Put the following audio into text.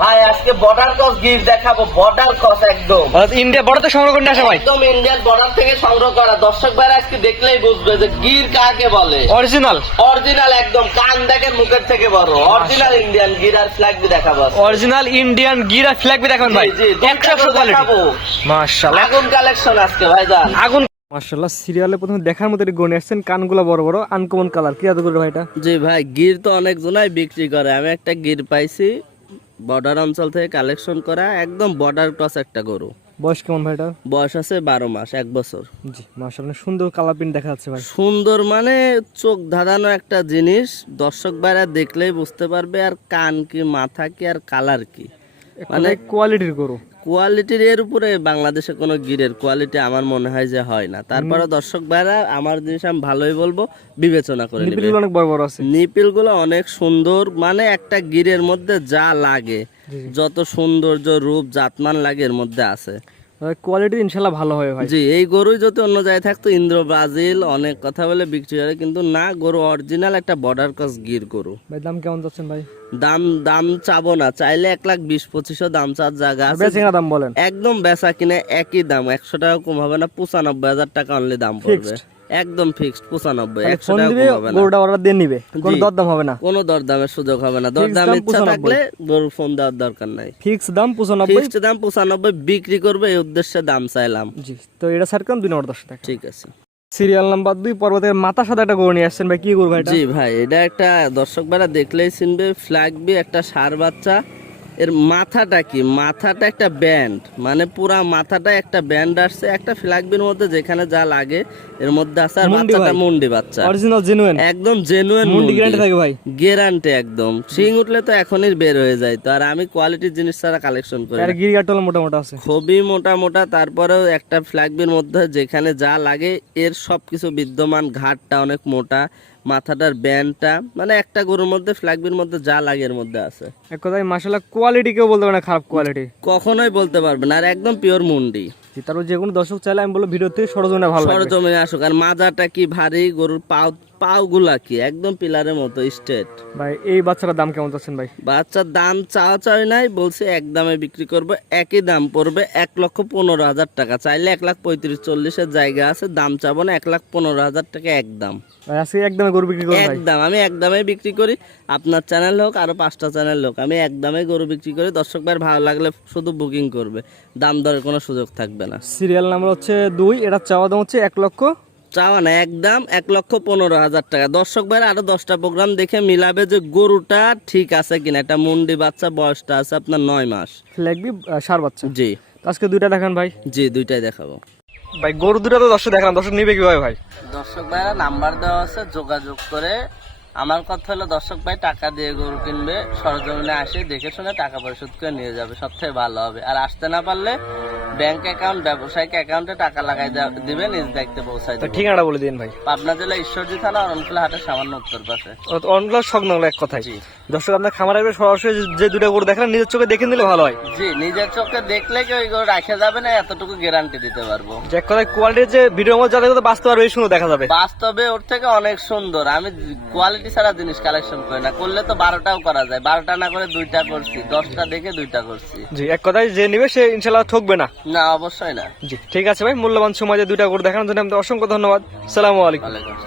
ভাই আজকে border cross gift দেখাবো বর্ডার ক্রস একদম। ইন্ডিয়া বড়তে সংগ্রহ করে আসা ভাই। একদম ইন্ডিয়ান বর্ডার থেকে সংগ্রহ করা। দর্শক ভাইরা আজকে দেখলেই বুঝবে যে গির কাকে বলে। অরিজিনাল অরিজিনাল একদম কান দেখেন মুখের থেকে বড়। অরিজিনাল ইন্ডিয়ান গির আর ফ্ল্যাগ দেখাবো অরিজিনাল ইন্ডিয়ান গিরা ফ্ল্যাগ বি দেখাবেন ভাই। জি, একশো কোয়ালিটি মাশাআল্লাহ। আগুন কালেকশন আজকে ভাইজান। আগুন। মাশাআল্লাহ সিরিয়ালে প্রথমে দেখার মতো গনে আসছেন কানগুলো বড় বড় আনকমন কালার কি এত করে ভাইটা জি ভাই গির তো অনেক জনাই বিক্রি করে। আমি একটা গির পাইছি। বর্ডার অঞ্চল থেকে কালেকশন করা একদম বর্ডার ক্রস একটা গরু। বয়স কেমন ভাইটা বয়স আছে বারো মাস এক বছর। জি মাশাআল্লাহ সুন্দর কালাপিন দেখা যাচ্ছে ভাই। সুন্দর মানে চোখ ধাঁধানো একটা জিনিস দর্শক বাইরা দেখলেই বুঝতে পারবে আর কান কি মাথা কি আর কালার কি। মানে কোয়ালিটির গরু। কোয়ালিটির এর উপরে বাংলাদেশে কোনো গিরের কোয়ালিটি আমার মনে হয় যে হয় না। তারপরে দর্শক ভাইরা আমার জিনিস আমি ভালোই বলব বিবেচনা করে নিপিল অনেক বড় বড় আছে। নিপিলগুলো অনেক সুন্দর মানে একটা গিরের মধ্যে যা লাগে যত সৌন্দর্য রূপ জাতমান লাগে এর মধ্যে আছে। কোয়ালিটি ইনশাআল্লাহ ভালো হবে ভাই। জি এই গরুই যদি অন্য জায়গায় থাকতো ইন্দ্র ব্রাজিল অনেক কথা বলে বিক্রি হয় কিন্তু না গরু অরিজিনাল একটা বর্ডার ক্রস গির গরু। ভাই দাম কেমন যাচ্ছেন ভাই? দাম দাম চাবো না। চাইলে এক লাখ বিশ পঁচিশও দাম চার জায়গা আছে। দাম বলেন। একদম বেচা কিনে একই দাম। একশো টাকা কম হবে না পঁচানব্বই হাজার টাকা অনলি দাম পড়বে। একদম ফিক্সড পঁচানব্বই একশো টাকা কম হবে না। গরুটা অর্ডার দিয়ে নিবে। কোনো দরদাম হবে না। কোনো দরদামের সুযোগ হবে না। দরদাম ইচ্ছা থাকলে গরুর ফোন দেওয়ার দরকার নাই। ফিক্স দাম পঁচানব্বই। ফিক্সড দাম পঁচানব্বই বিক্রি করবে এই উদ্দেশ্যে দাম চাইলাম। জি তো এটা স্যার কেমন দুই নম্বর দশ টাকা ঠিক আছে। সিরিয়াল নাম্বার দুই পর্বতের মাথা সাদা একটা গরু নিয়ে আসছেন ভাই, কি গরু ভাই জি ভাই, এটা একটা দর্শক বেলা দেখলেই চিনবে ফ্ল্যাগ বি একটা সার বাচ্চা। এর মাথাটা কি? মাথাটা একটা ব্যান্ড। মানে পুরা মাথাটা একটা ব্যান্ড আসছে একটা ফ্ল্যাগ বির মধ্যে যেখানে যা লাগে এর মধ্যে আছে আর বাচ্চাটা মুন্ডি বাচ্চা। অরিজিনাল জেনুইন একদম জেনুইন মুন্ডি গ্যারান্টি থাকে ভাই। গ্যারান্টি একদম। শিং উঠলে তো এখনই বের হয়ে যায়। তো আর আমি কোয়ালিটির জিনিস ছাড়া কালেকশন করি আর। গিরিগাটল মোটা মোটা আছে। খুবই মোটা মোটা তারপরেও একটা ফ্ল্যাগবির মধ্যে যেখানে যা লাগে এর সবকিছু বিদ্যমান ঘাটটা অনেক মোটা। মাথাটার ব্যান্ডটা মানে একটা গরুর মধ্যে ফ্ল্যাগবির মধ্যে যা লাগে এর মধ্যে আছে। এক কথায় মাসাল্লাহ কোয়ালিটি কেউ বলতে পারবে না খারাপ কোয়ালিটি কখনোই বলতে পারবে না আর একদম পিওর মুন্ডি। তারপর যে কোনো দর্শক চাইলে আমি বলব ভিডিও থেকে সরজনে ভালো সরজমিনে আসুক আর মাজাটা কি ভারী গরুর পাও পাও গুলা কি? একদম পিলারের মতো স্ট্রেট ভাই এই বাচ্চাটার দাম কেমন যাচ্ছেন ভাই? বাচ্চার দাম চাওয়া চাই নাই বলছে এক দামে বিক্রি করবে একই দাম পড়বে এক লক্ষ পনেরো হাজার টাকা। চাইলে এক লাখ পঁয়ত্রিশ চল্লিশের জায়গা আছে দাম চাবো না এক লাখ পনেরো হাজার টাকা একদম ভাই আজকে একদমে গরু বিক্রি ভাই। একদম আমি এক দামে বিক্রি করি আপনার চ্যানেল হোক আরও পাঁচটা চ্যানেল হোক আমি এক দামে গরু বিক্রি করি দর্শক ভাইয়ের ভালো লাগলে শুধু বুকিং করবে দাম দরের কোনো সুযোগ থাকবে না। সিরিয়াল নাম্বার হচ্ছে দুই এটা চাওয়া দাম হচ্ছে এক লক্ষ চাওয়া না একদম এক লক্ষ পনেরো হাজার টাকা। দর্শক ভাইয়ের আরও দশটা প্রোগ্রাম দেখে মিলাবে যে গরুটা ঠিক আছে কিনা। একটা মুন্ডি বাচ্চা বয়সটা আছে আপনার নয় মাস। ফ্ল্যাগবি সার বাচ্চা? জি। আজকে দুইটা দেখান ভাই। জি দুইটাই দেখাবো। ভাই গরু দুটা তো দর্শক দেখান দর্শক নিবে কীভাবে ভাই? দর্শক ভাইরা নাম্বার দেওয়া আছে যোগাযোগ করে। আমার কথা হলো দর্শক ভাই টাকা দিয়ে গরু কিনবে। সরজমিনে আসে দেখে শুনে টাকা পরিশোধ করে নিয়ে যাবে। সব থেকে ভালো হবে। আর আসতে না পারলে ব্যাংক অ্যাকাউন্ট ব্যবসায়িক অ্যাকাউন্টে টাকা লাগাই দেওয়া- দিবে নিজ দায়িত্বে পৌঁছায় তো ঠিকানাটা বলে দিন ভাই। পাবনা জেলা ঈশ্বরদী থানা অরণকুলা হাটের সামান্য উত্তর পাশে। শখ নগল এক কথায়। জি। দর্শক আপনার খামার আসবে সরাসরি যে- দুটা গরু দেখেন নিজের চোখে দেখে নিলে ভালো হয়। জি নিজের চোখে দেখলে কি ওই গরু রাখা যাবে না এতটুকু গ্যারান্টি দিতে পারব। যে কথায় কোয়ালিটির যে ভিডিওর মধ্যে যাদের বাঁচতে পারবে এই সুন্দর দেখা যাবে। বাস্তবে ওর থেকে অনেক সুন্দর। আমি কোয়ালিটি ছাড়া জিনিস কালেকশন করি না। করলে তো বারোটাও করা যায়। বারোটা না করে দুইটা করছি দশটা দেখে দুইটা করছি। জি এক কথায় যে নিবে সে ইনশাল্লাহ ঠকবে না। না অবশ্যই না। জি ঠিক আছে ভাই মূল্যবান সময় দুটা দুইটা করে দেখানোর জন্য আপনাদের অসংখ্য ধন্যবাদ। সালামু আলাইকুম। ওয়ালাইকুম আসসালাম।